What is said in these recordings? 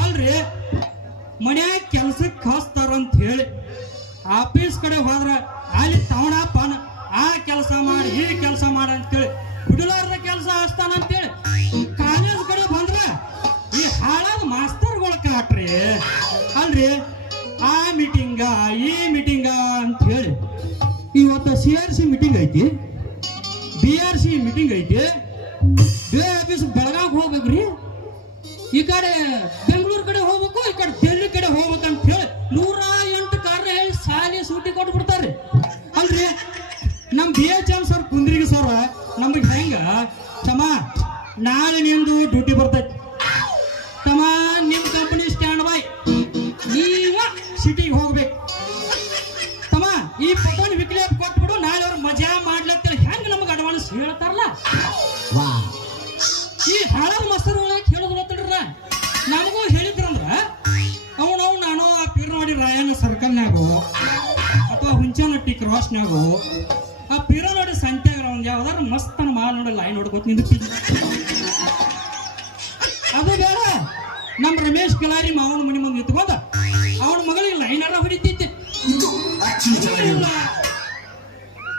ಅಲ್ರಿ ಮನ್ಯಾಗ ಕೆಲ್ಸಕ್ಕೆ ಕಳಿಸ್ತಾರಂತ ಹೇಳಿ ಆಫೀಸ್ ಕಡೆ ಹೋದ್ರ ಅಲ್ಲಿ ತವಣಪ್ಪನ ಆ ಕೆಲಸ ಮಾಡಿ ಈ ಕೆಲಸ ಮಾಡ ಅಂತೇಳಿ ಬಿಡಲಾರ್ದ ಕೆಲಸ ಹಚ್ತಾನಂತೇಳಿ ಕಾಲೇಜ್ ಕಡೆ ಬಂದ್ರ ಈ ಹಾಳಾದ ಮಾಸ್ತರ್ಗಳ ಕಾಟ್ರಿ ಅಲ್ರಿ ಆ ಮೀಟಿಂಗ ಈ ಮೀಟಿಂಗ ಅಂತ ಹೇಳಿ ಇವತ್ತು CRC ಮೀಟಿಂಗ್ ಐತಿ BRC ಮೀಟಿಂಗ್ ಐತಿ ಆಫೀಸ್ ಬೆಳಗಾವ್ ಹೋಗ್ಬೇಕ್ರಿ ಈ ಕಡೆ ಬೆಂಗಳೂರು ಕಡೆ ಹೋಗ್ಬೇಕು ಈ ಕಡೆ ಡೆಲ್ಲಿ ಕಡೆ ಹೋಗ್ಬೇಕಂತ ಹೇಳಿ 108 ಕಾರಣ ಹೇಳಿ ಸಾಲಿ ಸೂಟಿ ಕೊಟ್ಟು ಬಿಡ್ತಾರ್ರಿ ಅಲ್ರಿ ನಮ್ BHM ಸರ್ ಕುಂದ್ರಿಗೆ ಸರ್ ನಮಗೆ ಹೆಂಗ ತಮ್ಮ ನಾಳೆ ನಿಮ್ದು ಡ್ಯೂಟಿ ಬರ್ತೈತಿ ತಮ್ಮ ನಿಮ್ ಕಂಪನಿ ಸ್ಟ್ಯಾಂಡ್ ಬೈ ನೀವ ಸಿಟಿಗೆ ಹೋಗ್ಬೇಕು ತಮ್ಮ ಈ ಫೋಟೋನ ವಿಕ್ಲೇಪ್ ಕೊಟ್ಬಿಡು ನಾಳೆ ಅವ್ರು ಮಜಾ ಮಾಡ್ಲತ್ತೇಳಿ ಹೆಂಗ್ ನಮ್ಗೆ ಅಡ್ವಾನ್ಸ್ ಹೇಳ್ತಾರಲ್ಲ ಈ ಹಾಳಾದ ಮಸ್ತರ್ ಒಳಗೆ ಹೇಳೋದ್ರ ನನಗೂ ಹೇಳಿದ್ರಂದ್ರ ಅವನವ್ ನಾನು ಆ ಪೀರ್ನವಾಡಿ ರಾಯಣ್ಣ ಸರ್ಕಲ್ನಾಗು ಅಥವಾ ಹುಂಚನಟ್ಟಿ ಕ್ರಾಸ್ನಾಗು ಆ ಪೀರನವಾಡಿ ಸಂತ್ಯಾಗ ಒಂದು ಯಾವ್ದಾರು ಮಸ್ತನ ಮಾಲ್ ನೋಡಿ ಲೈನ್ ನೋಡ್ಕೋತ ನಿಂತಿದ್ದ ಅದು ಬೇಡ ನಮ್ಮ ರಮೇಶ್ ಕಿಲಾರಿ ಮಾವನ ಮನೆ ಮುಂದೆ ನಿಂತ್ಕೊಂಡ ಅವನ ಮಗಳಿಗೆ ಲೈನರ ಹೊಡಿತಿದ್ದೆ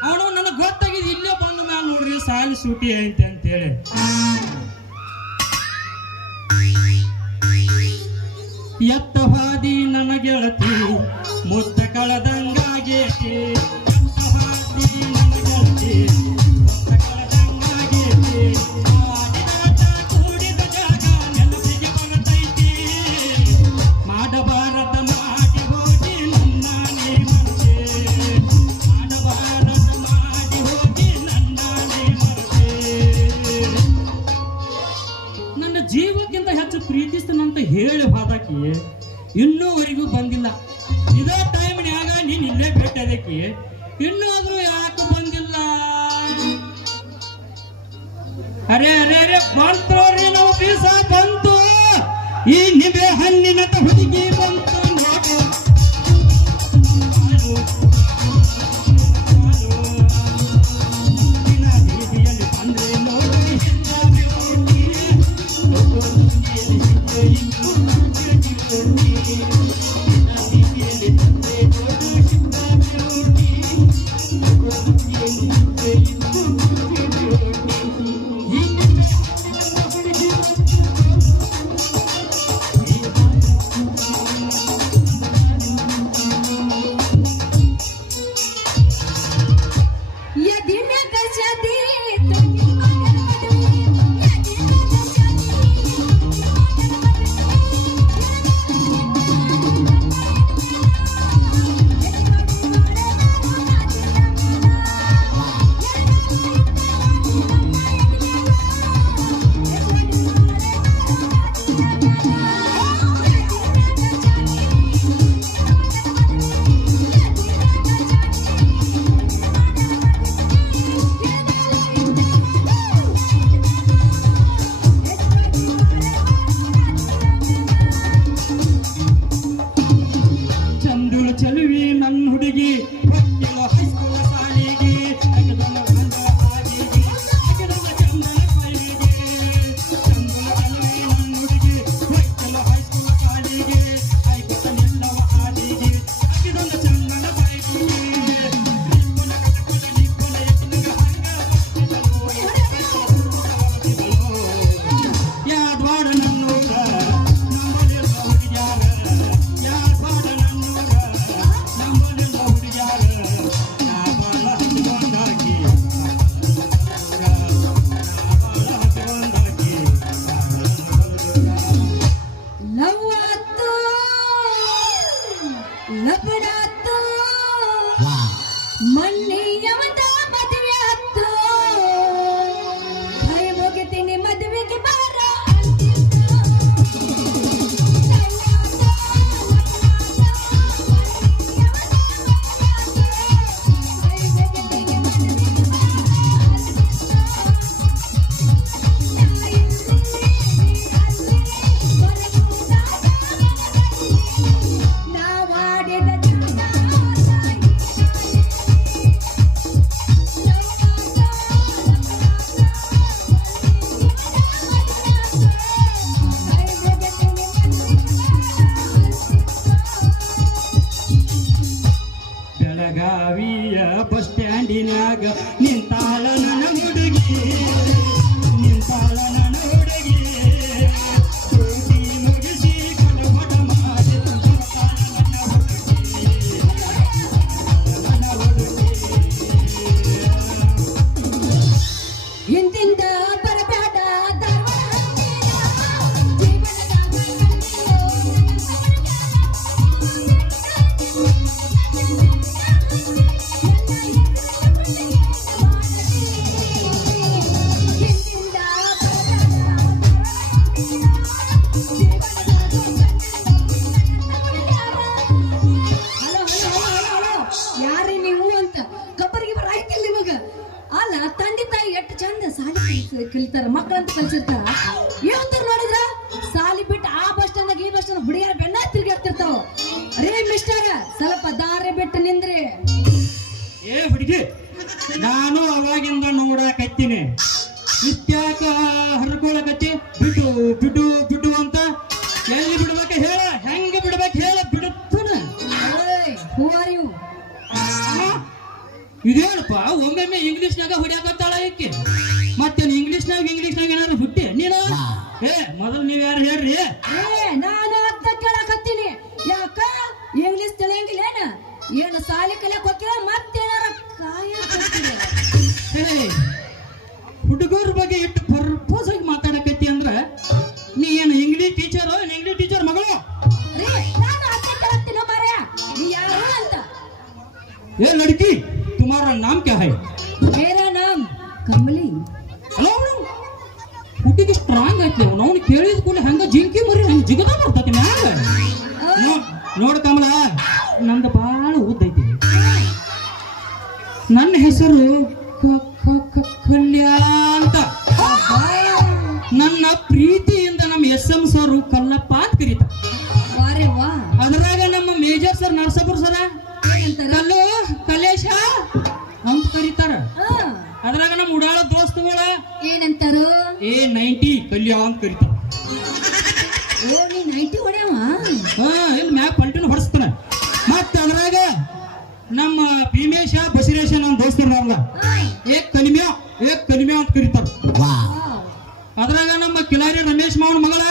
ಅವನು ನನಗೆ ಗೊತ್ತಾಗಿದ್ದು ಇಲ್ಲೇ ಬಂದ ಮ್ಯಾಲ ನೋಡ್ರಿ ಸಾಲಿ ಸೂಟಿ ಐತೆ ಅಂತೇಳಿ ಎತ್ತ ಹಾದಿ ನನ್ನ ಗೆಳತಿ ಮುತ್ತ ಕಳದಂಗಾಗೇತಿ ಎತ್ತ ಹಾದಿ ನನ್ನ ಗೆಳತಿ ಮುತ್ತ ಕಳದಂಗಾಗೇತಿ ಕೂಡಿದ ಜಾಗ ನೆನಪಿಗೆ ಬರತೈತಿ ಮಾಡಬಾರದ ಮಾಡಿ ಹೋಗಿ ನನ್ನಾನೇ ಮರೆತೆ ಮಾಡಬಾರದ ಮಾಡಿ ಹೋಗಿ ನನ್ನಾನೇ ಮರೆತೆ ನನ್ನ ಜೀವಕ್ಕಿಂತ ಹೆಚ್ಚು ಪ್ರೀತಿಸ್ತನಂತ ಹೇಳಿ ಹೋದಕ್ಕೆ ಇನ್ನೂವರೆಗೂ ಬಂದಿಲ್ಲ ಇದೇ ಟೈಮ್ನ್ಯಾಗ ನೀನ್ ಇಲ್ಲೇ ಭೇಟಿ ಅದಕ್ಕೆ ಇನ್ನೂ ಯಾಕೆ ಬಂದಿಲ್ಲ ಅರೆ ಅರೆ ಅರೆ ಬಂತೋರಿ ನಾವು ಬೀಸ ಬಂತು ಈ ನಿಂಬೆ ಹಣ್ಣಿನ ಹುಡುಗಿ ಬಂತು ನೋಡು ಬೀದಿಯಲ್ಲಿ ಬಂದ್ರೆ ನೋಡಿ ಬಸ್ ಸ್ಟ್ಯಾಂಡಿನಾಗ ನಿಂತಾಳ ನನ್ನ ಹುಡುಗಿ ನಿಂತಾಳ ನನ್ನ ಹುಡುಗಿ ಕೋಟಿ ಮುಗಿಸಿ ಕಡಮಡ ಮಾಡಿ ನಿಂತಾಳ ನನ್ನ ಹುಡುಗಿ ಹಿಂದಿಂದ ಬರಬೇಡ ಯಾರೇ ನೀವು ಅಂತ ಕಬ್ಬರಿಗೆ ಬರಾಯ್ತಿಲ್ಲ ನಿಮಗ ಅಲ್ಲ ತಂದೆ ತಾಯಿ ಎಷ್ಟು ಚಂದ ಸಾಲಿ ಕಲಿತಾರ ಮಕ್ಕಳಂತ ಕಲ್ಸಿರ್ತಾರ ಇವತ್ತು ನೋಡಿದ್ರ ಸಾಲಿ ಬಿಟ್ಟು ಆ ಬಸ್ ಸ್ಟ್ಯಾಂಡ್ ಈ ಬಸ್ ಸ್ಟ್ಯಾಂಡ್ ಹುಡುಗಿಯರ ಬೆನ್ನ ತಿರ್ಗಾಡ್ತಿರ್ತಾವ ರೇ ಮಿಸ್ಟರ್ ಸ್ವಲ್ಪ ದಾರಿ ಬಿಟ್ಟು ನಿಂದ್ರಿ ಏ ಹುಡುಗಿ ನಾನು ಅವಾಗಿಂದ ನೋಡಕತ್ತೀನಿ ಇತ್ಯಾಕ ಹರ್ಕೊಳಕತ್ತಿ ಬಿಡು ಬಿಡು ಬಿಡು ಅಂತ ಎಲ್ಲಿ ಬಿಡ್ಬೇಕ ಹೇಳ ಹೆಂಗ ಬಿಡ್ಬೇಕು ಹೇಳ ಬಿಡುತ್ತನ ಹೂ ಆರ್ ಯು ಇದೇನಪ್ಪ ಒಮ್ಮೊಮ್ಮೆ ಇಂಗ್ಲಿಷ್ನಾಗ ಹೊಡ್ಯಾಕತ್ತಾಳ ಈಕೆ ಮತ್ತೇನು ಇಂಗ್ಲಿಷ್ನಾಗ ಏನಾದ್ರು ಹುಟ್ಟಿ ನೀನು ಏ ಮೊದಲು ನೀವ್ ಯಾರು ಹೇಳ್ರಿ ನಾನು ಅಂತ ಕೇಳಕತ್ತೀನಿ ಯಾಕ ಇಂಗ್ಲಿಷ್ ತಿಳಿಯಂಗಿಲ್ಲ ಏನು ಸಾಲಿ ಕಲಿಯಕ್ ಹೋಗ್ತೀರ ಮತ್ತೇನಾರ ಕಾಯ ಹುಡುಗರ ಬಗ್ಗೆ ಎಷ್ಟು ಪರ್ಪೋಸ್ ಆಗಿ ಮಾತಾಡಕತ್ತಿ ಅಂದ್ರ ನೀ ಏನು ಇಂಗ್ಲಿಷ್ ಟೀಚರ್ ಮಗಳು ನಾನು ಅಂತ ಕೇಳತ್ತೀನ ಮಾರ್ಯ ನೀ ಯಾರು ಅಂತ ये लड़की तुम्हारा नाम क्या है मेरा नाम कमली ಹಲೋ ಹುಡುಗಿ ಸ್ಟ್ರಾಂಗ್ ಐತಿ ಅವ್ನು ಕೇಳಿದ ಕೂಡ ಹಂಗ ಜಿಂಕಿ ಮರಿ ಹಂಗ ಜಿಗದ ಬರ್ತೈತಿ ಮ್ಯಾಗ ನೋಡ್ ಕಮಲ ನಂದು ಬಾಳ ಉದ್ದೈತಿ ನನ್ನ ಹೆಸರು ಕಲ್ಯಾಣ ಅಂತ ನನ್ನ ಪ್ರೀತಿಯಿಂದ ನಮ್ಮ SM ಸರ್ ಕಲ್ಲಪ್ಪ ಅಂತ ಕರೀತಾರೆ ವಾರೆ ವಾ ಅದ್ರಾಗ ನಮ್ಮ ಮೇಜರ್ ಸರ್ ನರಸಾಪುರ ಸರ ಕಲ್ಲು ಕಲೇಶ ಅಂತ ಕರೀತಾರ ಅದ್ರಾಗ ನಮ್ಮ ಉಡಾಳ ದೋಸ್ತುಗಳ ಏನಂತಾರು A90 ಕಲ್ಯಾಣ ಅಂತ ಕರೀತಾರ ಓ ನೀ 90 ಹೊಡ್ಯಾವ ಇಲ್ಲಿ ಮ್ಯಾಗ ಪಲ್ಟಿನ ಹೊಡಿಸ್ತಾನ ಮತ್ತ ಅದ್ರಾಗ ನಮ್ಮ ಭೀಮೇಶ ಬಸರೇಶ ನಮ್ಮ ದೋಸ್ತರಲ್ಲ ಏಕ್ ಕಲಿಮ್ಯಾ ಅಂತ ಕರೀತಾರ ಅದ್ರಾಗ ನಮ್ಮ ಕಿಲಾರಿ ರಮೇಶ್ ಮಾವನ ಮಗಳ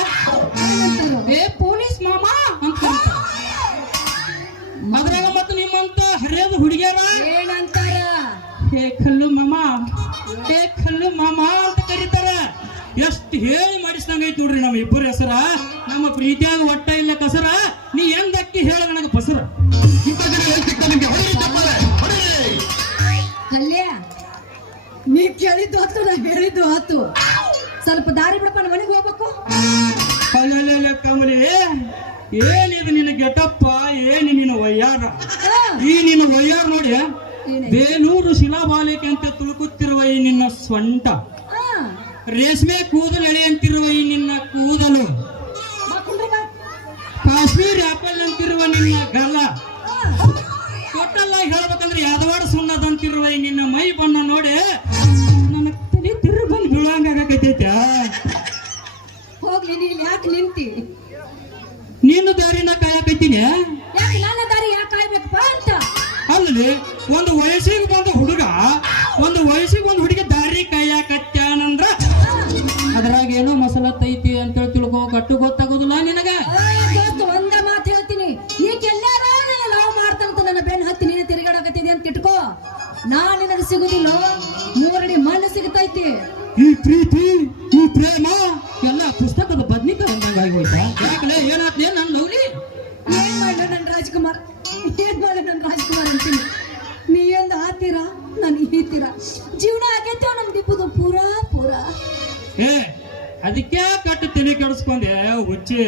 ಪೊಲೀಸ್ ಮಾಮ ಅಂತ ಕರೀತಾರ ಅದ್ರಾಗ ಮತ್ತ ನಿಮ್ಮಂತ ಹರಿಯದ ಹುಡುಗಿಯರ ಏನಂತಾರ ಹೇ ಕಲ್ಲು ಮಾಮ ಅಂತ ಕರೀತಾರ ಎಷ್ಟು ಹೇಳಿ ಮಾಡಿಸ್ದಂಗೈತಿ ನೋಡ್ರಿ ನಮ್ಮ ಇಬ್ಬರ ಹೆಸರ ನಮ್ಮ ಪ್ರೀತಿಯಾಗ ಒಟ್ಟ ಇಲ್ಲ ಕಸರ ನೀ ಎಂದಕ್ಕಿ ಹೇಳ ನನಗ ಬಸರ ಕಲ್ಯ ನೀ ಕೇಳಿದ್ದು ಹೊತ್ತು ನಾ ಹೇಳಿದ್ದು ಹೊತ್ತು ಸ್ವಲ್ಪ ದಾರಿ ಬಿಡಪ್ಪ ನಮ್ಮ ಮನೆಗೆ ಹೋಗ್ಬೇಕು ಅಲ್ಲ ಕಮಲಿ ಏನಿದು ನಿನ್ನ ಗೆಟಪ್ಪ ಏನಿ ನಿನ್ನ ವಯ್ಯಾರ ಈ ನಿನ್ನ ವಯ್ಯಾರ ನೋಡಿ ಬೇಲೂರು ಶಿಲಾಬಾಲಿಕೆ ಅಂತ ತುಳುಕುತ್ತಿರುವ ಈ ನಿನ್ನ ಸ್ವಂಟ ರೇಷ್ಮೆ ಕೂದಲು ಎಳೆ ಅಂತಿರುವ ಈ ನಿನ್ನ ಕೂದಲು ಕಾಶ್ಮೀರ್ ಆಪಲ್ ಅಂತಿರುವ ನಿನ್ನ ಗಲ್ಲ ಟೋಟಲ್ ಆಗಿ ಹೇಳ್ಬೇಕಂದ್ರೆ ಯಾದವಾಡ ಸುಣ್ಣದಂತಿರುವ ಈ ನಿನ್ನ ಮೈ ಬಣ್ಣ ನೋಡಿ ನನ್ನ ತಲೆ ತಿರು ಬಂದು ಬೀಳಂಗಾಗತೈತ ಹೋಗ್ಲಿ ನೀನ್ ಯಾಕೆ ನಿಂತಿ ನೀನು ದಾರಿನ ಕಾಯಕೈತೀನಿ ಯಾಕೆ ನನ್ನ ದಾರಿ ಯಾಕೆ ಕಾಯ್ಬೇಕಪ್ಪ ಅಂತ ಅಲ್ಲಿ ಒಂದು ವಯಸ್ಸಿಗೆ ಬಂದ ಹುಡುಗ ಒಂದು ಹುಡುಗಿ ದಾರಿ ಕಾಯಕತ್ಯಾನಂದ್ರ ಅದ್ರಾಗ ಏನೋ ಮಸಲತ್ತೈತಿ ಅಂತೇಳಿ ತಿಳ್ಕೋ ಗಟ್ಟು ಗೊತ್ತಾಗೋದಿಲ್ಲ ನಿನಗ ದೋಸ್ತ ಒಂದ ಮಾತು ಹೇಳ್ತೀನಿ ಈಗೆಲ್ಲಾರ ನನ್ನ ಲವ್ ಮಾಡ್ತಂತ ನನ್ನ ಬೆನ್ ಹತ್ತಿ ನೀನು ತಿರುಗಾಡಕತ್ತಿದೆ ಅಂತ ಇಟ್ಕೋ ನಾನ್ ನಿನಗೆ ಸಿಗುದಿಲ್ಲ ಮೂರಡಿ ಮಣ್ಣು ಸಿಗುತ್ತೈತಿ ಈ ಪ್ರೀತಿ ಈ ಪ್ರೇಮ ಎಲ್ಲ ಪುಸ್ತಕದ ಬದ್ನಿಕಾಯಿ ಅಂದಂಗಾಗಿ ಹೋಯ್ತಾ ಯಾಕಲೇ ಏನಾದ್ಲೇ ನನ್ನ ಲವ್ಲಿ ಏನ್ ಮಾಡ ನನ್ನ ರಾಜ್ಕುಮಾರ್ ಅಂತೀನಿ ನೀ ಒಂದು ಆತೀರಾ ನಾನು ಈತೀರಾ ಜೀವನ ಆಗೈತೆ ನಮ್ ದಿಪ್ಪದು ಪೂರಾ ಏ ಅದಕ್ಕೆ ಕಟ್ಟು ತಲೆ ಕೆಡಿಸ್ಕೊಂಡೆ ಹುಚ್ಚಿ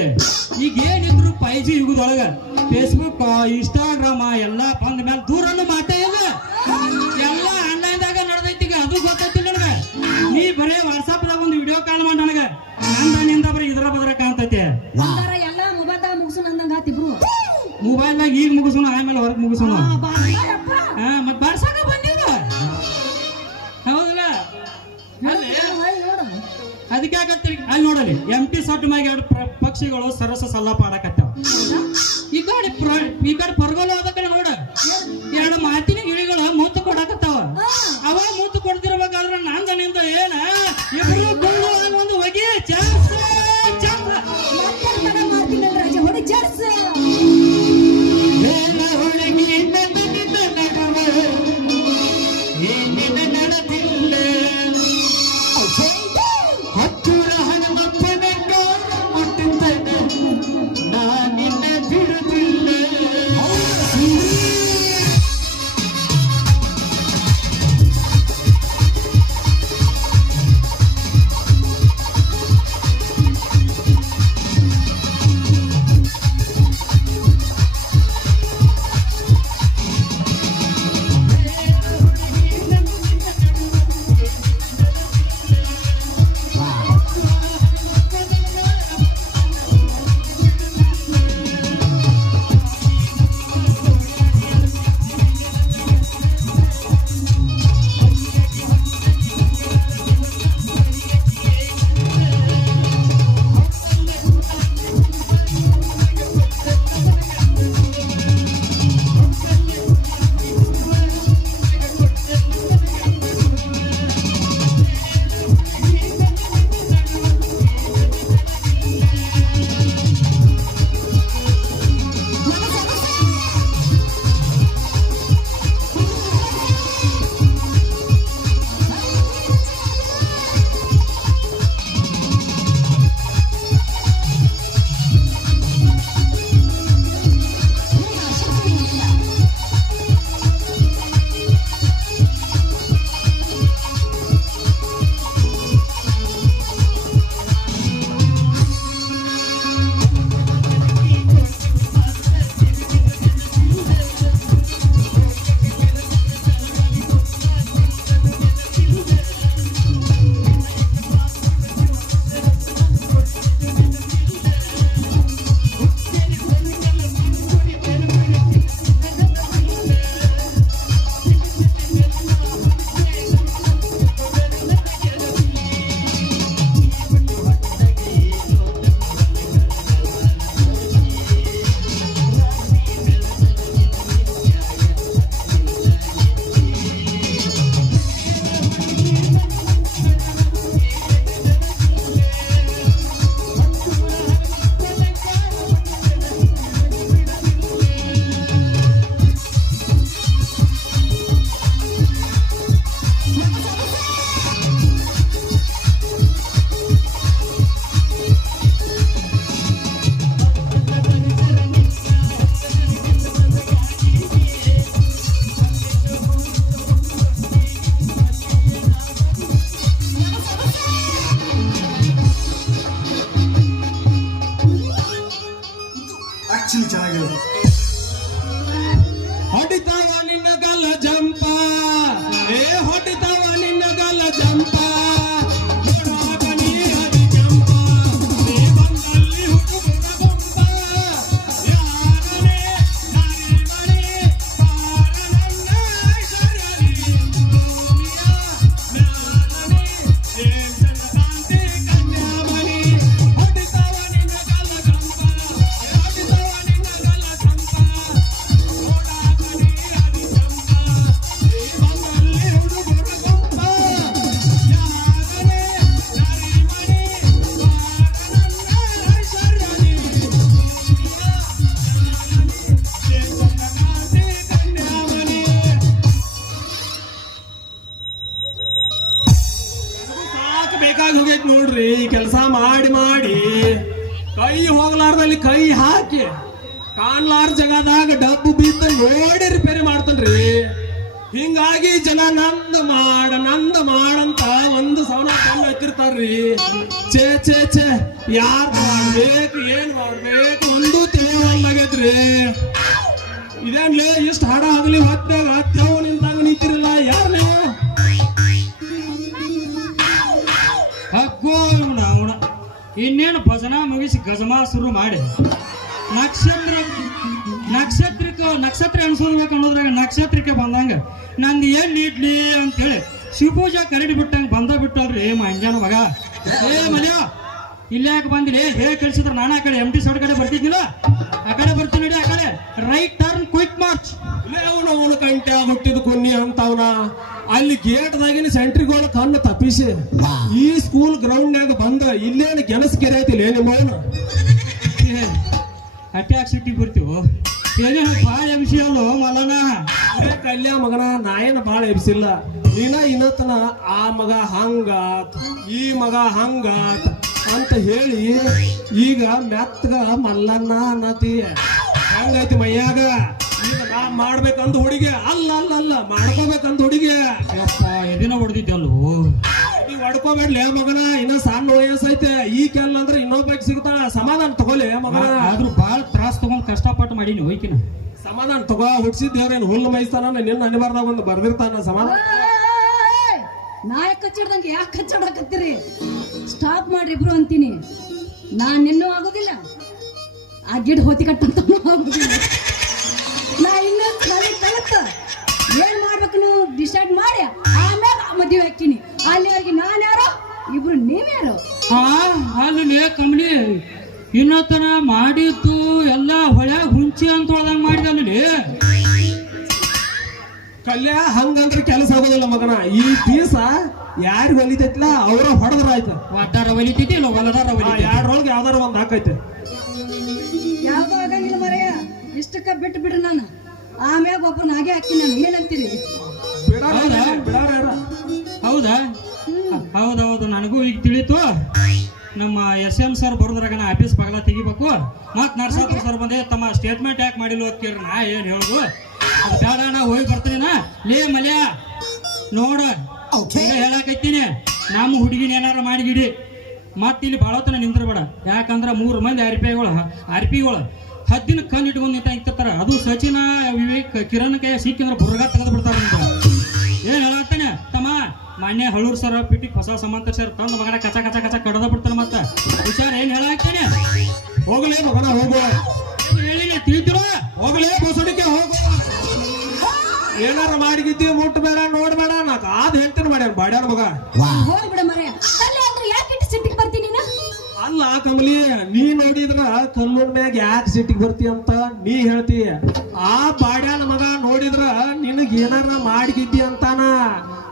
ಈಗ ಏನಿದ್ರು 5G ಯುಗದೊಳಗ ಫೇಸ್ಬುಕ್ ಇನ್ಸ್ಟಾಗ್ರಾಮ ಎಲ್ಲ ಬಂದ ಮೇಲೆ ದೂರನ್ನು ಮಾತೇ ಇಲ್ಲ ಎಲ್ಲ ಆನ್ಲೈನ್ದಾಗ ನಡೆದೈತಿ ಈಗ ಅದು ಗೊತ್ತೈತಿಲ್ಲ ನನಗ ನೀ ಬರೇ ವಾಟ್ಸಾಪ್ದಾಗ ಒಂದು ವಿಡಿಯೋ ಕಾಲ್ ಮಾಡಿ ನನಗ ನಿಂದ ಬರೀ ಇದ್ರ ಬದ್ರ ಕಾಣ್ತೈತೆ ಎಲ್ಲ ಮೊಬೈಲ್ದಾಗ ಮುಗಿಸು ನಂದಂಗ ಆತಿಬ್ರು ಮೊಬೈಲ್ನಾಗ ಈಗ ಮುಗಿಸೋಣ ಆಮೇಲೆ ಹೊರಗೆ ಮುಗಿಸೋಣ ಮತ್ ಬಾರ್ಸಾಕ ಬಂದಿಲ್ಲ ಹೌದಲ್ಲ ಅದಕ್ಕೆ ಆಗತ್ತೆ ಅಲ್ಲಿ ನೋಡಲಿ ಎಂಟಿ ಸೊಟ್ಟು ಮ್ಯಾಗ ಎರಡು ಪಕ್ಷಿಗಳು ಸರಸ ಸಲ್ಲಾಪ ಆಡಕತ್ತಾವ ಈ ಕಡೆ ಪರ್ಗೋಲ ಹೋದ ಕಡೆ ನೋಡ ಎರಡು ಮಾತಿನ ಗಿಳಿಗಳು ಮೂತು ಕೊಡಕ ಆಕ್ಚುಲಿ ಚೆನ್ನಾಗಿರೋದು. ಹೊಡಿತಾವ ನಿನ್ನ ಗಲ್ಲ ಜಂಪ, ಏ ಹೊಡಿತಾವ ನಿನ್ನ ಗಲ್ಲ ಜಂಪ, ನೋಡುವಾಗ ನೀ ಹರಿ ಜಂಪ, ನೀ ಬಂದಲ್ಲಿ ಹುಟ್ಟುಗುಣ ಗುಂಪ, ಯಾರನೇ ನಾರಿ ಮಣಿ, ಬಾರನನ್ನ ಐಶ್ವರ್ಯಲಿ, ಭೂಮಿಯ ಮ್ಯಾಲನೆ, ಏನ್ ಚಂದ ಕಾಂತಿ ಕನ್ಯಾಮಣಿ, ಹೊಡಿತಾವ ನಿನ್ನ ಗಲ್ಲ ಜಂಪ, ಹೊಡಿತಾವ ನಿನ್ನ ಗಲ್ಲ ಜಂಪ, ನೋಡಾಕ ನೀ ಹರಿ ಜಂಪ, ನೀ ಬಂದಲ್ಲಿ ಹುಡುಗರು ಗುಂಪ, ಯಾರನೇ ನಾರಿ ಮಣಿ, ಬಾರನನ್ನ ಐಶ್ವರ್ಯಲಿ, ಭೂಮಿಯ ಮ್ಯಾಲನೆ, ಏನ್ ಚಂದ ಕಾಂತಿ ಕನ್ಯಾಮಣಿ. ಸಾಕು ಬೇಕಾಗಿ ಹೋಗೈತಿ ನೋಡ್ರಿ ಈ ಕೆಲಸ ಮಾಡಿ ಮಾಡಿ, ಕೈ ಹೋಗ್ಲಾರ್ದಲ್ಲಿ ಕೈ ಹಾಕಿ ಕಾಣ್ಲಾರ ಜಗದಾಗ ಡಬ್ಬು ಬಿದ್ದ ನೋಡಿ ರಿಪೇರಿ ಮಾಡ್ತನ್ರಿ. ಹಿಂಗಾಗಿ ಜನ ನಂದ ಮಾಡಂತ ಒಂದು ಸವನ ಕಣ್ಣು ಹತ್ತಿರ್ತಾರ್ರಿ. ಛೇ ಛೇ ಛೇ, ಯಾರ್ ಮಾಡ್ಬೇಕು ಏನ್ ಮಾಡ್ಬೇಕು ಒಂದು ತಿಳಿಯಲ್ಲಾಗೈತ್ರಿ. ಇದೇನ್ಲೇ ಇಷ್ಟ ಹಾಡ ಆಗ್ಲಿ ಹೊತ್ತಾಗ ತೆವ್ ನಿಂತಂಗ ನಿಂತಿರಲ್ಲ, ಯಾರ್ ನೀವು? ಹಗ್ಗೋ ಅವನ ಇನ್ನೇನು ಭಜನಾ ಮುಗಿಸಿ ಗಜಮಾ ಶುರು ಮಾಡಿ ನಕ್ಷತ್ರ ಅನ್ಸೋದ್ಬೇಕು ಅನ್ನೋದ್ರಾಗ ನಕ್ಷತ್ರಕ್ಕೆ ಬಂದಂಗ ನಂದು ಏನ್ ಇಡ್ಲಿ ಅಂತೇಳಿ ಶಿವಪೂಜಾ ಕರಡಿ ಬಿಟ್ಟಂಗ ಬಂದ ಬಿಟ್ಟಲ್ರಿ ಮಂಜಾನ ಮಗ. ಏ ಮನೆಯ ಇಲ್ಲೇ ಯಾಕೆ ಬಂದಿರಿ? ಹೇಗೆ ಕಳ್ಸಿದ್ರ ನಾನು ಆ ಕಡೆ MT ಸೈಡ್ ಕಡೆ ಬರ್ತಿದ್ದಿಲ್ಲ, ಆ ಕಡೆ ಬರ್ತೀನಿ ನಡಿ, ಆ ಕಡೆ ರೈಟ್ ಟರ್ನ್ ಕ್ವಿಕ್ ಮಾರ್ಚ್. ಅವನು ಕಂಟೆ ಹುಟ್ಟಿದ ಕೊನ್ನಿ ಅಂತವನ ಅಲ್ಲಿ ಗೇಟ್ದಾಗಿನ ಸೆಂಟ್ರಿಗೋಳ ಕಣ್ಣು ತಪ್ಪಿಸಿ ಈ ಸ್ಕೂಲ್ ಗ್ರೌಂಡ್ನಾಗ ಬಂದ ಇಲ್ಲೇನು ಕೆಲಸ ಕೆರೆ ಐತಿಲ್ಲ ನಿಮ್ಮವನು. ಅಟ್ಯಾಕ್ ಸಿಟಿ ಬರ್ತೀವೋ ಏನೇನು ಭಾಳ MC ಅಲ್ಲೋ ಮಲ್ಲನ. ಅದೇ ಕಲ್ಯ ಮಗನ ನಾಯೇನು ಭಾಳ ಎಬ್ಸಿಲ್ಲ, ನೀನ ಇನ್ನತನ ಆ ಮಗ ಹಂಗಾತ್ ಈ ಮಗ ಹಂಗಾತ್ ಅಂತ ಹೇಳಿ ಈಗ ಮೆತ್ತಗ ಮಲ್ಲನ್ನ ಅನ್ನತಿ. ಹೆಂಗೈತಿ ಮೈಯಾಗ? ಈಗ ನಾ ಮಾಡ್ಬೇಕಂತ ಹುಡುಗಿ ಅಲ್ಲ ಅಲ್ಲ ಅಲ್ಲ ಮಾಡ್ಕೋಬೇಕಂತ ಹುಡುಗಿ. ಎದಿನ ಹೊಡೆದಿದ್ದಲ್ಲೋ ನೀವ್ ಹೊಡ್ಕೋಬೇಡ್ಲಿ ಮಗನ, ಇನ್ನ ಸಣ್ಣ ವಯಸ್ಸೈತೆ. ಈ ಕೆಲ್ ಅಂದ್ರೆ ಇನ್ನೊಬ್ಬ ಸಿಗ್ತಾಳ, ಸಮಾಧಾನ ತಗೋಲಿ ಮಗನ. ಆದ್ರೂ ಭಾಳ ತ್ರಾಸ ತಗೊಂಡ್ ಕಷ್ಟಪಟ್ಟು ಮಾಡೀನಿ ಹೋಯ್ಕಿನ. ಸಮಾಧಾನ ತಗೋ, ಹುಡ್ಸಿದ್ದೇವ್ರೇನು ಹುಲ್ಲು ಮೈಸ್ತಾನ ನಿನ್ನ ಅನಿವಾರ್ದಾಗ ಒಂದು ಬರ್ದಿರ್ತಾನ. ಸಮಾಧಾನ ನಾಯಕ್ ಕಚ್ಚಿಡ್ದಂಗೆ ಯಾಕೆ ಕಚ್ಚಾಡಕತ್ತೀರಿ? ಸ್ಟಾಪ್ ಮಾಡ್ರಿ ಇಬ್ರು ಅಂತೀನಿ. ನಾನ್ ನಿನ್ನೂ ಆಗೋದಿಲ್ಲ, ಆ ಗಿಡ ಹೋತಿ ಕಟ್ಟಂತ ಆಗೋದಿಲ್ಲ. ನಾ ಇನ್ನೂ ಕಲಿತ ಏನ್ ಮಾಡ್ಬೇಕು ನೀವು ಡಿಸೈಡ್ ಮಾಡಿ ಆಮೇಲೆ ಮದುವೆ ಹಾಕಿನಿ. ಅಲ್ಲಿವರೆಗೆ ನಾನು ಯಾರು, ಇಬ್ರು ನೀವ್ಯಾರು? ಅಲ್ಲಿ ಕಂಬನಿ ಇನ್ನೊತ್ತನ ಮಾಡಿದ್ದು ಎಲ್ಲ ಹೊಳ್ಯಾಗ ಹುಂಚಿ ಅಂತ ಹೊಳ್ದಂಗ ಮಾಡಿದಲ್ಲಿ. ಕಲ್ಯ ಹಂಗಂದ್ರೆ ಕೆಲಸ ಆಗೋದಿಲ್ಲ ಮಗನ. ಈ ಪೀಸ ಯಾರು ಹೊಲಿತೈತಿಲ್ಲ ಅವ್ರ ಹೊಡೆದ್ರ ಆಯ್ತು. ಒದ್ದಾರ ಹೊಲಿತೈತಿ ಇಲ್ಲ ಹೊಲದಾರ ಹೊಲಿತೈತಿ, ಎರಡ್ರೊಳಗೆ ಯಾವ್ದಾರ ಒಂದ್ ಹಾಕೈತೆ. ಯಾವ್ದು ಆಗಂಗಿಲ್ಲ ಮರೆಯ, ಇಷ್ಟಕ್ಕ ಬಿಟ್ಟು ಬಿಡ್ರಿ. ನಾನು ಆಮ್ಯಾಗ ಒಬ್ಬನ ಹಾಗೆ ಹಾಕಿನಿ. ನಾನು ಏನಂತೀರಿ? ಹೌದಾ? ಹೌದೌದು, ನನಗೂ ಈಗ ತಿಳಿತು. ನಮ್ಮ SM ಸರ್ ಬರೋದ್ರಾಗ ನಾ ಆಫೀಸ್ ಬಗಲ ತೆಗಿಬೇಕು. ಮತ್ ನರಸಾಪುರ ಸರ್ ಬಂದೆ, ತಮ್ಮ ಸ್ಟೇಟ್ಮೆಂಟ್ ಯಾಕೆ ಮಾಡಿಲ್ಲ ಅಂತ ಕೇಳ್ರಿ. ನಾ ಏನ್ ಹೇಳುದು, ಬೇಡ ನಾ ಹೋಗಿ ಬರ್ತೀನಿ. ನಾ ಲೇ ಮಲ್ಯ ನೋಡ ಹೇಳಕೈತೀನಿ, ನಮ್ಮ ಹುಡುಗಿನ ಏನಾರ ಮಾಡಿಗಿಡಿ ಮತ್ ಇಲ್ಲಿ ಬಾಳತನ ನಿಂದ್ರಬೇಡ. ಯಾಕಂದ್ರ 3 ಮಂದಿ ಆರ್ಪಿಗಳು ಹದ್ದಿನ ಕಣ್ಣು ಇಟ್ಕೊಂಡು ನಿಂತಿರ್ತಾರ. ಅದು ಸಚಿನ ವಿವೇಕ್ ಕಿರಣ್ ಕೈ ಸಿಕ್ಕಿಂದ್ರ ಬುರ್ಗ ತೆಗೆದು ಬಿಡ್ತಾರ. ಏನ್ ಹೇಳತ್ತೇನೆ ತಮ್ಮ, ಮಾನ್ಯ ಹಳೂರ್ ಸರ್ ಪಿಟಿ ಹೊಸ ಸಮಾಂತರ ಸರ್ ತಂದ ಮಗನ ಕಚ ಕಚ ಕಚ ಕಡದ ಬಿಡ್ತಾರ. ಮತ್ತ ಹುಷಾರ್ ಏನ್ ಹೇಳಾಕ್ತೇನೆ? ಹೋಗ್ಲೇ ಮಗನ ಹೋಗು, ಹೇಳಿನಿ ತಿಳಿತಿರೋ? ಹೋಗ್ಲೇ ಬಸಡಿಕೆ ಹೋಗು. ಏನಾರ ಮಾಡಿಗಿದ್ದೀವಿ ಮುಟ್ಟಬೇಡ ನೋಡ್ಬೇಡ. ನಾಕ್ ಆದ್ ಹೇಳ್ತೇನೆ ಮಾಡ್ಯಾನ ಬಾಡ್ಯಾನ ಮಗ. ಹೋಗ್ಬಿಡ ಮರೆಯ. ಅಲ್ಲಿ ಅಂದ್ರೆ ಯಾಕೆ ಇಟ್ಟು ಸಿಟ್ಟಿಗೆ ಬರ್ತೀನಿ ನೀನು? ಅಲ್ಲ ಕಮಲಿ, ನೀ ನೋಡಿದ್ರ ಕಲ್ಲೂರ್ ಮ್ಯಾಗ ಯಾಕೆ ಸಿಟ್ಟಿಗೆ ಬರ್ತಿ ಅಂತ ನೀ ಹೇಳ್ತಿ. ಆ ಬಾಡ್ಯಾನ ಮಗ ನೋಡಿದ್ರ ನಿನಗ್ ಏನಾರ ಮಾಡಿಗಿದ್ದಿ ಅಂತಾನ.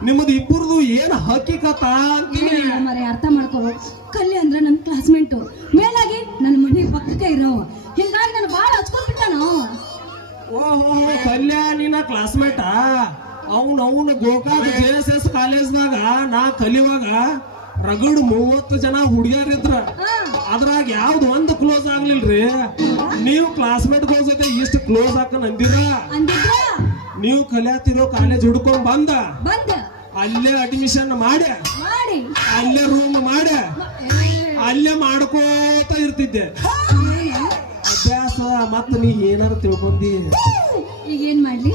ನಿಮ್ಮದು ಇಬ್ಬರದು ಏನ್ ಹಕ್ಕಿಕತ ಅಂತೀನಿ. ಮರೆ ಅರ್ಥ ಮಾಡ್ಕೋರು. ಕಲ್ಯ ಅಂದ್ರೆ ನನ್ನ ಕ್ಲಾಸ್ಮೇಟು, ಮೇಲಾಗಿ ನನ್ನ ಮನೆ ಪಕ್ಕಕ್ಕೆ ಇರೋ. ಹಿಂಗಾಗಿ ನಾನು ಬಾಳ ಹಚ್ಕೊಂಡ್ಬಿಟ್ಟಾನು. ಓಹೋ, ಕಲ್ಯ ನಿನ್ನ ಕ್ಲಾಸ್ಮೇಟ? ಅವನು ಗೋಕಾಕ್ JSS ಕಾಲೇಜ್ನಾಗ ನಾ ಕಲಿಯುವಾಗ ರಗಡ್ 30 ಜನ ಹುಡುಗಿಯರಿದ್ರ. ಅದ್ರಾಗ ಯಾವ್ದು ಒಂದು ಕ್ಲೋಸ್ ಆಗ್ಲಿಲ್ರಿ. ನೀವು ಕ್ಲಾಸ್ಮೇಟ್ ಜೊತೆ ಇಷ್ಟು ಕ್ಲೋಸ್ ಹಾಕ ಅಂದಿರ. ನೀವು ಕಲಿಯತಿರೋ ಕಾಲೇಜ್ ಹುಡ್ಕೊಂಡ್ ಬಂದ ಅಲ್ಲೇ ಅಡ್ಮಿಷನ್ ಮಾಡಿ ಅಲ್ಲೇ ರೂಮ್ ಮಾಡಿ ಅಲ್ಲೇ ಮಾಡ್ಕೋತ ಇರ್ತಿದ್ದೆ. ಅಭ್ಯಾಸ ಮತ್ತ ನೀ ಏನಾರ ತಿಳ್ಕೊಂಡಿ. ಈಗ ಏನ್ ಮಾಡ್ಲಿ?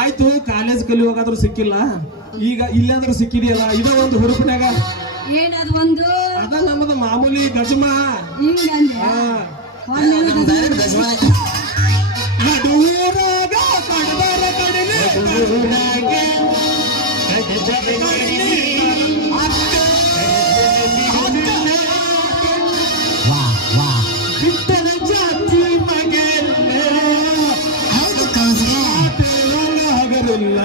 ಆಯ್ತು, ಕಾಲೇಜ್ ಕಲಿಯುವಾಗಾದ್ರೂ ಸಿಕ್ಕಿಲ್ಲ, ಈಗ ಇಲ್ಲಾದ್ರೂ ಸಿಕ್ಕಿದೆಯಲ್ಲ, ಇದು ಒಂದು ಹುರುಪಿನಾಗ. ಏನಾದ್ರು ಒಂದು ಅದ ನಮ್ಮದು ಮಾಮೂಲಿ ಗಜಮ. ಹಿಂಗಂದೆ ನಡುವೂರಾಗ ಕಡದರ ಕಡಲೆ ಬಿಟ್ಟನ ಜಾತಿ ಮಗೆಲ್ಲ ಆಗಲಿಲ್ಲ.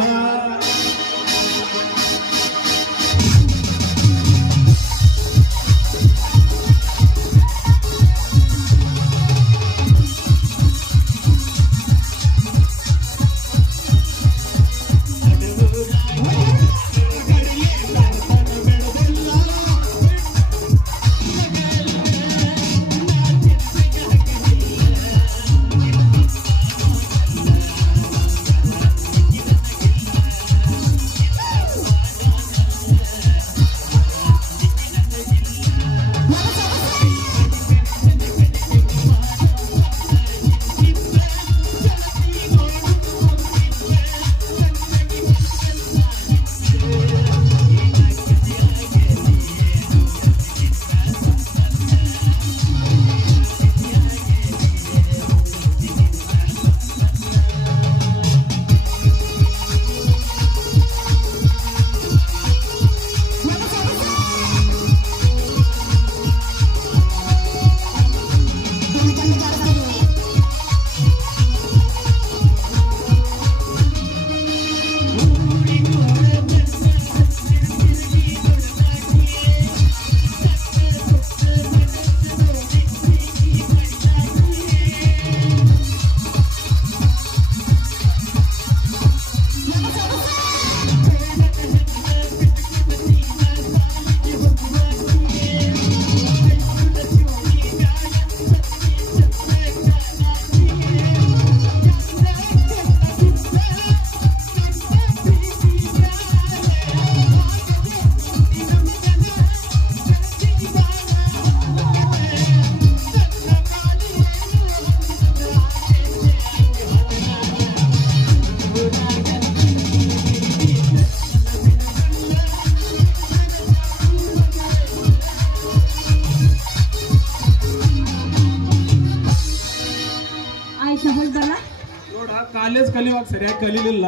ಕಾಲೇಜ್ ಕಲಿಯುವಾಗ ಸರಿಯಾಗಿ ಕಲೀಲಿಲ್ಲ,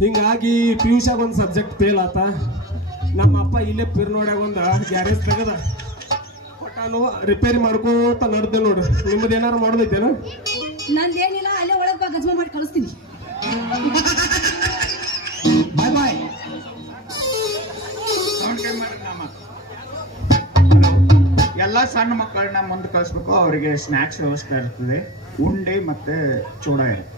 ಹಿಂಗಾಗಿ ಪಿಯುಷಾಗ ಒಂದು ಸಬ್ಜೆಕ್ಟ್ ಫೇಲ್ ಆತ. ನಮ್ಮ ಅಪ್ಪ ಇಲ್ಲೇ ಪಿರ್ನೋಡ್ಯಾಗ ಒಂದು ಗ್ಯಾರೇಜ್ ತೆಗದ ಕೊಟ್ಟಾನು, ರಿಪೇರಿ ಮಾಡ್ಕೋತ ನಡ್ದೆ ನೋಡ್ರಿ. ನಿಮ್ಮದು ಏನಾರು ಮಾಡೋದೈತೇನು? ನಂದೇನಿಲ್ಲ, ಅಲ್ಲೇ ಒಳಗೆ ಬಾ, ಗಜ್ಮ ಮಾಡಿ ಕಳಿಸ್ತೀನಿ. ಬಾಯ್ ಬಾಯ್. ಎಲ್ಲ ಸಣ್ಣ ಮಕ್ಕಳನ್ನ ಮುಂದೆ ಕಳಿಸ್ಬೇಕು, ಅವರಿಗೆ ಸ್ನ್ಯಾಕ್ಸ್ ವ್ಯವಸ್ಥೆ ಇರ್ತದೆ, ಉಂಡೆ ಮತ್ತೆ ಚೂಡ ಇರುತ್ತೆ.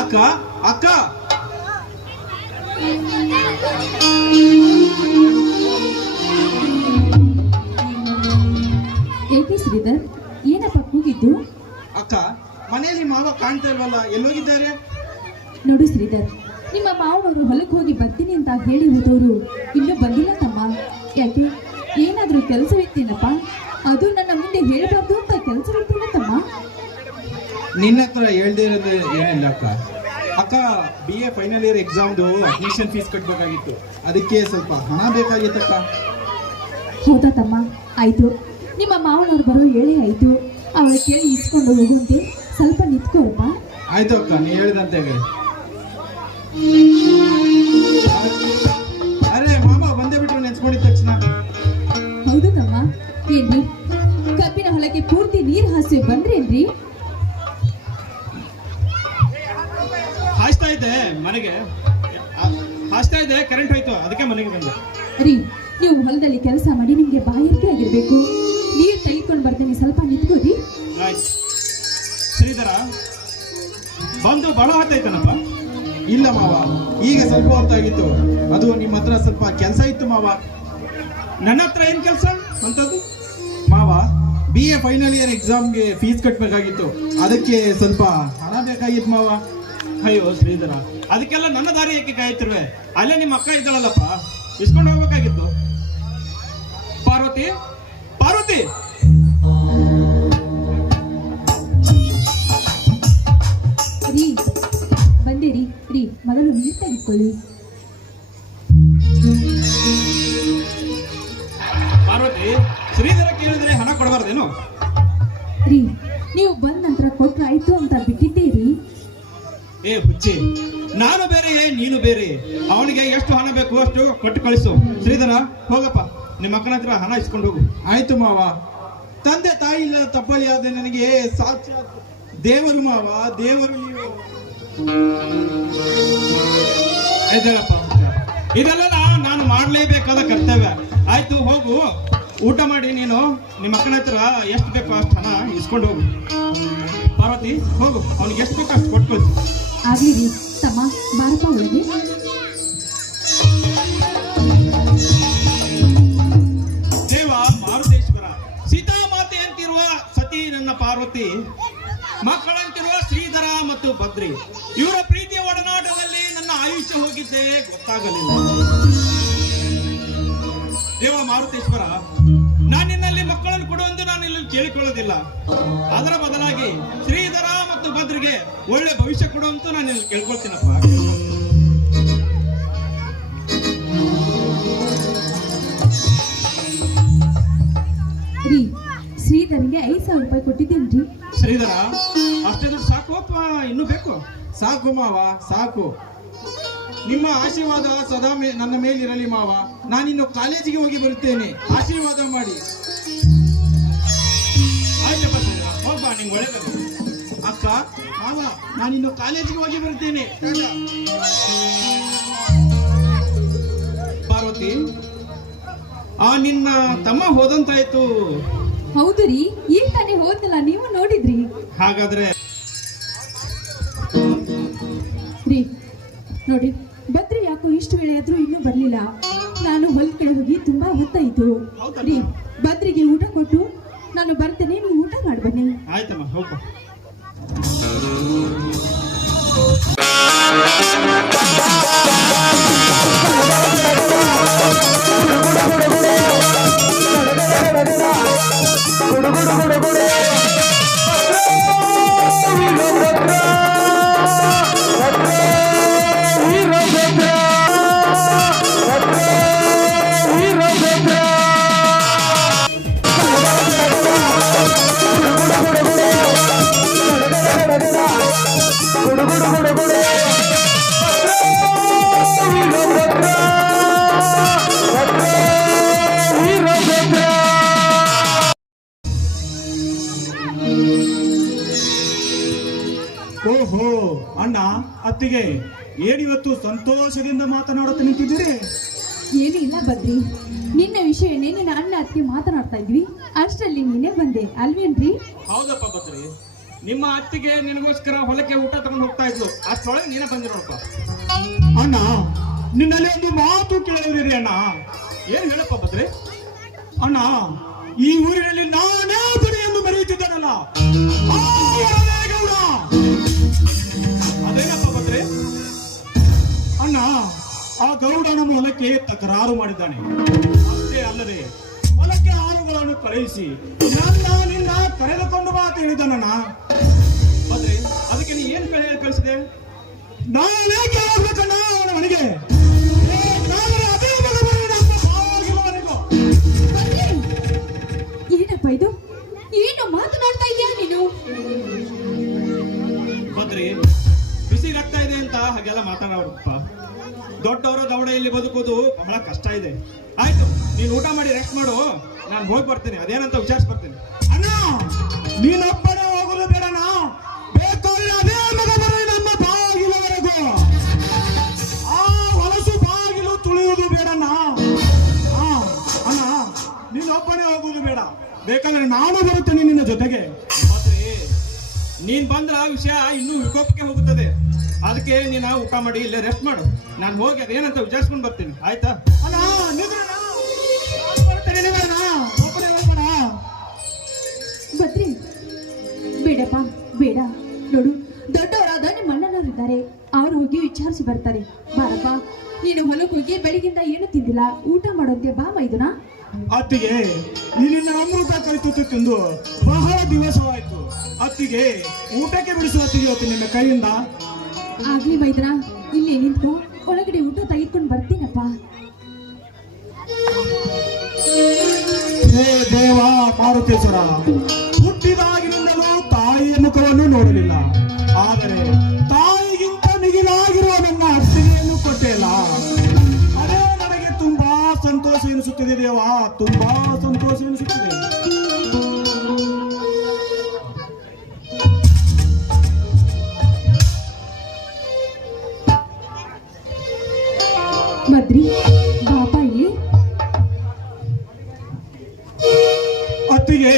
ಅಕ್ಕ ಅಕ್ಕ ಏಕೆ ಶ್ರೀಧರ್, ಏನಪ್ಪ ಕೂಗಿದ್ದು? ಅಕ್ಕ, ಮನೆಯಲ್ಲಿ ಮಾವ ಕಾಣ್ತಾ ಇಲ್ವಲ್ಲ, ಎಲ್ಲೋಗಿದ್ದಾರೆ? ನೋಡು ಶ್ರೀಧರ್, ನಿಮ್ಮ ಮಾವನವರು ಹೊಲಕ್ಕೆ ಹೋಗಿ ಬರ್ತೀನಿ ಅಂತ ಹೇಳಿ ಹೋದವರು ಇನ್ನೂ ಬಂದಿಲ್ಲ ತಮ್ಮ. ಯಾಕೆ, ಏನಾದರೂ ಕೆಲಸವಿತ್ತೇನಪ್ಪ? ಅದು ನನ್ನ ಮುಂದೆ ಹೇಳಬಾರ್ದು ಅಂತ ಕೆಲಸವಿತ್ತೇನ ತಮ್ಮ? ನಿನ್ನ ಹತ್ರ ಹೇಳ್ದಿರೋದು ಏನಿಲ್ಲ ಅಕ್ಕ. ಅಕ್ಕ, BA ಫೈನಲ್ ಇಯರ್ ಎಕ್ಸಾಮ್ದು ಅಡ್ಮಿಷನ್ ಫೀಸ್ ಕಟ್ಟಬೇಕಾಗಿತ್ತು, ಅದಕ್ಕೆ ಸ್ವಲ್ಪ ಹಣ ಬೇಕಾಗಿತ್ತಕ್ಕ. ಹೌದಾ ತಮ್ಮ, ಆಯ್ತು. ನಿಮ್ಮ ಮಾವನವ್ರು ಬರೋ ಹೇಳಿ ಆಯ್ತು, ಅವಳ ಕೇಳಿ ಇಸ್ಕೊಂಡು ಹೋಗುವಂತೆ ಸ್ವಲ್ಪ ನಿಂತ್ಕೋರಪ್ಪ. ಆಯ್ತು ಅಕ್ಕ, ನೀ ಹೇಳಿದಂತೆ. ಅರೆ ಮಾಮ ಬಂದೇ ಬಿಟ್ರು ನೆನ್ಸ್ಕೊಂಡಿದ ತಕ್ಷಣ. ಹೌದು ತಮ್ಮ. ಏನ್ರಿ, ಕಬ್ಬಿನ ಹೊಲಕ್ಕೆ ಪೂರ್ತಿ ನೀರು ಹಾಸಿ ಬಂದ್ರೇನ್ರಿ? ಹಾಸ್ತಾ ಇದೆ ಮನೆಗೆ, ಹಾಸ್ತಾ ಇದೆ, ಕರೆಂಟ್ ಹೋಯ್ತು, ಅದಕ್ಕೆ ಮನೆಗೆ ಬಂದೆ. ರೀ, ನೀವು ಹೊಲದಲ್ಲಿ ಕೆಲಸ ಮಾಡಿ ನಿಮ್ಗೆ ಬಾಯಾರಿಕೆ ಆಗಿರ್ಬೇಕು. ನೀರು ತೆಗೆದುಕೊಂಡು ಬರ್ತೀನಿ, ಸ್ವಲ್ಪ ನಿಂತ್ಕೋರಿ. ಆಯ್ತು. ಶ್ರೀಧರ ಬಂದು ಬಹಳ ಹೊತ್ತಾಯ್ತನಪ್ಪ? ಇಲ್ಲ ಮಾವ, ಈಗ ಸ್ವಲ್ಪ ಹೊತ್ತಾಗಿತ್ತು. ಅದು ನಿಮ್ಮ ಹತ್ರ ಸ್ವಲ್ಪ ಕೆಲಸ ಇತ್ತು ಮಾವ. ನನ್ನ ಹತ್ರ ಏನ್ ಕೆಲಸ ಅಂತದ್ದು? ಮಾವ, BA ಫೈನಲ್ ಇಯರ್ ಎಕ್ಸಾಮ್ಗೆ ಫೀಸ್ ಕಟ್ಟಬೇಕಾಗಿತ್ತು, ಅದಕ್ಕೆ ಸ್ವಲ್ಪ ಹಣ ಬೇಕಾಗಿತ್ತು ಮಾವ. ಅಯ್ಯೋ ಶ್ರೀಧರ, ಅದಕ್ಕೆಲ್ಲ ನನ್ನ ದಾರಿ ಏಕೆ ಕಾಯ್ತಿರುವೆ? ಅಲ್ಲೇ ನಿಮ್ಮ ಅಕ್ಕ ಇದ್ದಾಳಲ್ಲಪ್ಪ, ಇಸ್ಕೊಂಡು ಹೋಗ್ಬೇಕಾಗಿತ್ತು. ಪಾರ್ವತಿ, ಪಾರ್ವತಿ, ರೀ ಬಂದಿರಿ ರೀ, ಮೊದಲು ನೀರು ತೆಗೆದುಕೊಳ್ಳಿ. ಪಾರ್ವತಿ, ಶ್ರೀಧರ ಕೇಳಿದ್ರೆ ಹಣ ಕೊಡಬಾರ್ದೇನು? ರೀ ನೀವು ಬಂದ ನಂತರ ಕೊಟ್ರೆ ಆಯ್ತು ಅಂತ ಬಿಟ್ಟಿದ್ದೀರಿ. ಏ ಹುಚ್ಚಿ, ನಾನು ಬೇರೆ ನೀನು ಬೇರೆ. ಅವನಿಗೆ ಎಷ್ಟು ಹಣ ಬೇಕು ಅಷ್ಟು ಕೊಟ್ಟು ಕಳಿಸು. ಶ್ರೀಧರ, ಹೋಗಪ್ಪ, ನಿಮ್ಮ ಅಕ್ಕನ ಹತ್ರ ಹಣ ಇಸ್ಕೊಂಡು ಹೋಗು. ಆಯ್ತು ಮಾವ. ತಂದೆ ತಾಯಿ ಇಲ್ಲ ತಪ್ಪಲಿ ಆದ ನನಗೆ ಸಾಕ್ಷಾತ್ ದೇವರು ಮಾವ, ದೇವರು ನೀವು. ಎದ್ದೇಳಪ್ಪ, ಇದೆಲ್ಲ ನಾನು ಮಾಡಲೇಬೇಕಾದ ಕರ್ತವ್ಯ. ಆಯ್ತು, ಹೋಗು, ಊಟ ಮಾಡಿ ನೀನು ನಿಮ್ಮ ಅಕ್ಕನ ಹತ್ರ ಎಷ್ಟು ಬೇಕೋ ಅಷ್ಟು ಹಣ ಇಸ್ಕೊಂಡು ಹೋಗು. ಪಾರ್ವತಿ, ಹೋಗು, ಅವ್ನಿಗೆ ಎಷ್ಟು ಬೇಕೋ ಅಷ್ಟು ಕೊಟ್ಟು ಕಳಿಸು. ಆಗ್ಲಿ ರೀ ತಮ್ಮ, ಬಾರಪ್ಪ ಒಳಗೆ. ದೇವ ಮಾರುತೇಶ್ವರ, ಸೀತಾಮಾತೆ ಅಂತಿರುವ ಸತಿ ನನ್ನ ಪಾರ್ವತಿ, ಮಕ್ಕಳಂತಿರುವ ಶ್ರೀಧರ ಮತ್ತು ಬದ್ರಿ, ಇವರ ಪ್ರೀತಿಯ ಒಡನಾಟದಲ್ಲಿ ನನ್ನ ಆಯುಷ್ಯ ಹೋಗಿದ್ದೇ ಗೊತ್ತಾಗಲಿಲ್ಲ. ದೇವ ಮಾರುತೇಶ್ವರ, ನಾನು ನಿನ್ನಲ್ಲಿ ಮಕ್ಕಳನ್ನು ಕೊಡುವಂತೆ ನಾನು ಇಲ್ಲಿ ಕೇಳಿಕೊಳ್ಳೋದಿಲ್ಲ. ಅದರ ಬದಲಾಗಿ ಶ್ರೀಧರ ಮತ್ತು ಭದ್ರಿಗೆ ಒಳ್ಳೆ ಭವಿಷ್ಯ ಕೊಡುವಂತ ನಾನು ಇಲ್ಲಿ ಕೇಳ್ಕೊಳ್ತೀನಪ್ಪ. ರೀ ಶ್ರೀಧರಿಗೆ 5,000 ರೂಪಾಯಿ ಕೊಟ್ಟಿದ್ದೇನ್ರಿ. ಶ್ರೀಧರ, ಅಷ್ಟೇ ದುಡ್ಡು ಸಾಕು ಅಥವಾ ಇನ್ನೂ ಬೇಕು? ಸಾಕು ಮಾವ, ಸಾಕು. ನಿಮ್ಮ ಆಶೀರ್ವಾದ ಸದಾ ನನ್ನ ಮೇಲಿರಲಿ ಮಾವ. ನಾನಿನ್ನು ಕಾಲೇಜಿಗೆ ಹೋಗಿ ಬರುತ್ತೇನೆ, ಆಶೀರ್ವಾದ ಮಾಡಿ. ಆಯ್ತಪ್ಪ ಶ್ರೀಧರ, ಹೋಗ್ಬಾ, ನಿಂಗೆ ಒಳ್ಳೇದು. ಅಕ್ಕ, ಮಾವ, ನಾನಿನ್ನು ಕಾಲೇಜಿಗೆ ಹೋಗಿ ಬರುತ್ತೇನೆ. ಪಾರ್ವತಿ, ನಿನ್ನ ತಮ್ಮ ಹೋದಂತಾಯ್ತು. ಹೌದು ರೀ, ಈಗ ತಾನೇ ಹೋದ್ನಲ್ಲ, ನೀವು ನೋಡಿದ್ರಿ. ಹಾಗಾದ್ರೆ ರೀ ನೋಡಿ, ಬದ್ರಿ ಯಾಕೋ ಇಷ್ಟು ವೇಳೆ ಆದ್ರೂ ಇನ್ನೂ ಬರ್ಲಿಲ್ಲ. ನಾನು ಹೊಲ್ ಕಡೆ ಹೋಗಿ ತುಂಬಾ ಹೊತ್ತಾಯ್ತು. ರೀ ಬದ್ರಿಗೆ ಊಟ ಕೊಟ್ಟು ನಾನು ಬರ್ತೇನೆ, ನೀವು ಊಟ ಮಾಡ್ಬನ್ನಿ. ಆಯ್ತಮ್ಮ, ಹೋಗು. ಓಹೋ ಅಣ್ಣ, ಅತ್ತಿಗೆ, ಏನಿವತ್ತು ಸಂತೋಷದಿಂದ ಮಾತನಾಡುತ್ತಾ ನಿಂತಿದ್ದೀರಿ? ಏನೂ ಇಲ್ಲ ಬದ್ರಿ, ನಿನ್ನ ವಿಷಯನೇ ನಿನ್ನ ಅಣ್ಣ ಅತ್ತಿಗೆ ಮಾತನಾಡ್ತಾ ಇದ್ವಿ, ಅಷ್ಟರಲ್ಲಿ ನೀನೇ ಬಂದೆ ಅಲ್ವೇನ್ರಿ? ಹೌದಪ್ಪ ಬದ್ರಿ, ನಿಮ್ಮ ಅತ್ತಿಗೆ ನಿನಗೋಸ್ಕರ ಹೊಲಕ್ಕೆ ಊಟ ತಗೊಂಡು ಹೋಗ್ತಾ ಇದ್ಲು, ಅಷ್ಟೊಳಗೆ ನೀನೇ ಬಂದಿ ನೋಡಪ್ಪ. ಅಣ್ಣ, ನಿನ್ನಲ್ಲಿ ಒಂದು ಮಾತು ಕೇಳಿದಿರಿ ಅಣ್ಣ. ಏನ್ ಹೇಳಪ್ಪ ಬದ್ರಿ? ಅಣ್ಣ, ಈ ಊರಿನಲ್ಲಿ ನಾನೇ ಬರೆಯನ್ನು ಬರೆಯುತ್ತಿದ್ದಾನಲ್ಲ, ಆ ವರದೇ ಗೌಡ. ಅದೇನಪ್ಪ ಬದ್ರಿ? ಅಣ್ಣ, ಆ ಗೌಡ ನಮ್ಮ ಹೊಲಕ್ಕೆ ತಕರಾರು ಮಾಡಿದ್ದಾನೆ. ಅಷ್ಟೇ ಅಲ್ಲದೆ ಹೊಲಕ್ಕೆ ಆಳುಗಳನ್ನು ಕಳುಹಿಸಿ ನಿನ್ನ ಕರೆದುಕೊಂಡು ಬಾ ಅಂತ ಹೇಳಿದ್ದಾನಣ್ಣ. ಬದ್ರಿ, ಅದಕ್ಕೆ ನೀ ಏನ್ ಕಳಿಸಿದೆ? ನಾನೇಕೆ ಹೋಗ್ಬೇಕಣ್ಣ ಅವನ ಮನೆಗೆ? ಏನಪ್ಪ ಇದು, ಏನು ಮಾತನಾಡ್ತಾ ಇದೀಯಾ ನೀನು? ಬದ್ರಿ, ಬಿಸಿ ರಕ್ತ ಇದೆ ಅಂತ ಹಾಗೆಲ್ಲ ಮಾತನಾಡಪ್ಪ. ದೊಡ್ಡವರ ದವಡೆಯಲ್ಲಿ ಬದುಕೋದು ಬಹಳ ಕಷ್ಟ ಇದೆ. ಆಯ್ತು, ನೀನು ಊಟ ಮಾಡಿ ರೆಸ್ಟ್ ಮಾಡು, ನಾನು ಹೋಗಿ ಬರ್ತೀನಿ, ಅದೇನಂತ ವಿಚಾರಿಸಿ ಬರ್ತೀನಿ. ಅಣ್ಣ, ನೀನೊಬ್ಬನೇ ಹೋಗಲು ಬೇಡಣ್ಣ, ಬೇಕಾದ್ರೆ ಅದೇ ಮಗ ಬರಲಿ ನಮ್ಮ ಬಾಗಿಲವರೆಗೂ. ಆ ಹೊಲಸು ಬಾಗಿಲು ತುಳಿಯುವುದು ಬೇಡಣ್ಣ. ಅಣ್ಣ, ನೀನೊಬ್ಬನೇ ಹೋಗುವುದು ಬೇಡ, ಬೇಕಾದ್ರೆ ನಾನು ಬರುತ್ತೇನೆ ನಿನ್ನ ಜೊತೆಗೆ. ಬದ್ರಿ, ನೀನ್ ಬಂದ್ರ ವಿಷಯ ಇನ್ನೂ ವಿಕೋಪಕ್ಕೆ ಹೋಗುತ್ತದೆ. ಅದಕ್ಕೆ ನೀನು ಊಟ ಮಾಡಿ ಇಲ್ಲೇ ರೆಸ್ಟ್ ಮಾಡು, ನಾನು ಹೋಗಿ ಅದೇನಂತ ವಿಚಾರಿಸ್ಕೊಂಡು ಬರ್ತೀನಿ, ಆಯ್ತಾ? ಅಣ್ಣ, ನಿದ್ರಣ್ಣ, ನಾನು ಬರ್ತೇನೆ, ನಿಲ್ಲಣ್ಣ, ಒಬ್ಬನೇ ಹೋಗ್ಬೇಡ. ಬೇಡಪ್ಪ ಬೇಡ. ನೋಡು, ದೊಡ್ಡವರಾದ ನಿಮ್ಮ ಅಣ್ಣನವರಿದ್ದಾರೆ, ಅವ್ರು ಹೋಗಿ ವಿಚಾರಿಸಿ ಬರ್ತಾರೆ. ಬಾರಪ್ಪ, ನೀನು ಹೊಲಕ್ಕೆ ಹೋಗಿ ಬೆಳಿಗ್ಗಿಂದ ಏನು ತಿಂದಿಲ್ಲ, ಊಟ ಮಾಡೋದ್ಯ ಬಾ ಮೈದುನ. ಅತ್ತಿಗೆ ನಿನ್ನ ಅಮೃತ ಕೈತುತ್ತು ತಿಂದು ಬಹಳ ದಿವಸವಾಯ್ತು. ಅತ್ತಿಗೆ ಊಟಕ್ಕೆ ಬಿಡಿಸುವ ಅತ್ತಿಗೆ ನಿನ್ನ ಕೈಯಿಂದ. ಆಗ್ಲಿ ಮೈದನ, ಇಲ್ಲೇ ನಿಂತು ಒಳಗಡೆ ಊಟ ತೆಗೆದುಕೊಂಡು ಬರ್ತೀನಪ್ಪ. ಹೇ ದೇವ ಮಾರುತೇಶ್ವರ, ಹುಟ್ಟಿದಾಗಿನಿಂದಲೂ ತಾಯಿಯ ಮುಖವನ್ನು ನೋಡಲಿಲ್ಲ. ಆದರೆ ತಾಯಿಗಿಂತ ಮಿಗಿಲಾಗಿರುವ ನನ್ನ ಅತ್ತಿಗೆಯನ್ನು ಕೊಟ್ಟಿಲ್ಲ. ಅದೇ ನನಗೆ ತುಂಬಾ ಸಂತೋಷ ಎನಿಸುತ್ತಿದೆ ದೇವ, ತುಂಬಾ ಸಂತೋಷ ಎನಿಸುತ್ತಿದೆ. ಬದ್ರಿ, ಬಾಪ ಇಲ್ಲಿ. ಅತ್ತಿಗೆ,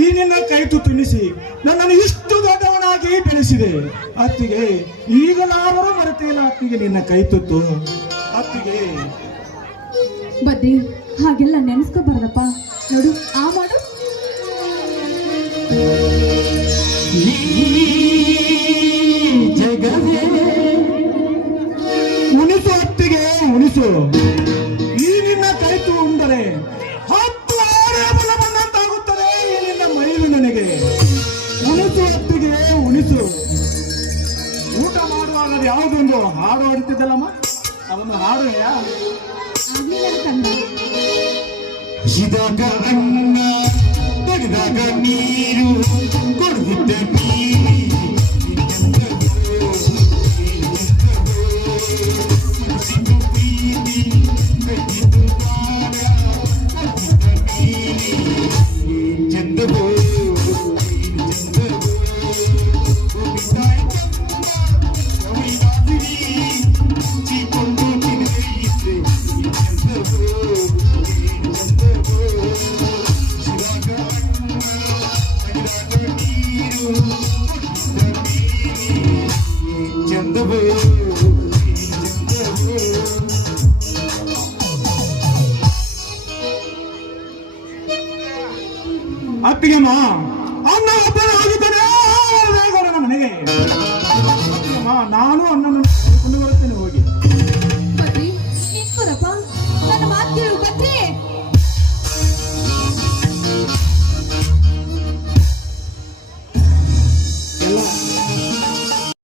ಈ ನಿನ್ನ ಕೈ ತುತ್ತಿನಿಸಿ ನನ್ನನ್ನು ಇಷ್ಟು ದೊಡ್ಡವನಾಗಿ ಬೆಳೆಸಿದೆ. ಅತ್ತಿಗೆ, ಈಗಲಾದರೂ ಮರೆತಿಲ್ಲ ಅತ್ತಿಗೆ ನಿನ್ನ ಕೈ ತುತ್ತು. ಅತ್ತಿಗೆ, ಬದ್ರಿ, ಹಾಗೆಲ್ಲ ನೆನೆಸ್ಕೋಬಾರ್ದಪ್ಪ. ನೋಡು, ಆ ಮಾಡು. ಉಣಿಸು ಅತ್ತಿಗೆ, ಉಣಿಸು. ಈ ನಿನ್ನ ಕೈ ತು ಉಂಡರೆ 10 ಆನೆ ಬಲ ಬಂದಂತಾಗುತ್ತದೆ ಈ ನಿನ್ನ ಮೈಲು ನನಗೆ. ಉಣಿಸು ಅತ್ತಿಗೆ, ಉಣಿಸು. ಊಟ ಮಾಡುವಾಗ ಅದು ಯಾವುದೊಂದು ಹಾಡು ಹಾಡುತ್ತಿದ್ದಲ್ಲಮ್ಮ, ಅದೊಂದು ಹಾಡು ಯಾ? ಆಗ್ಲಿ ನನ್ನ ಕಂದ. ಇದಾಗ ಅನ್ನ ಬಡಿದಾಗ ನೀರು ಕೊಡುತ್ತ ನೀರಿ ಚಂದವೋ ಅತ್ತಿಗೆಮ್ಮ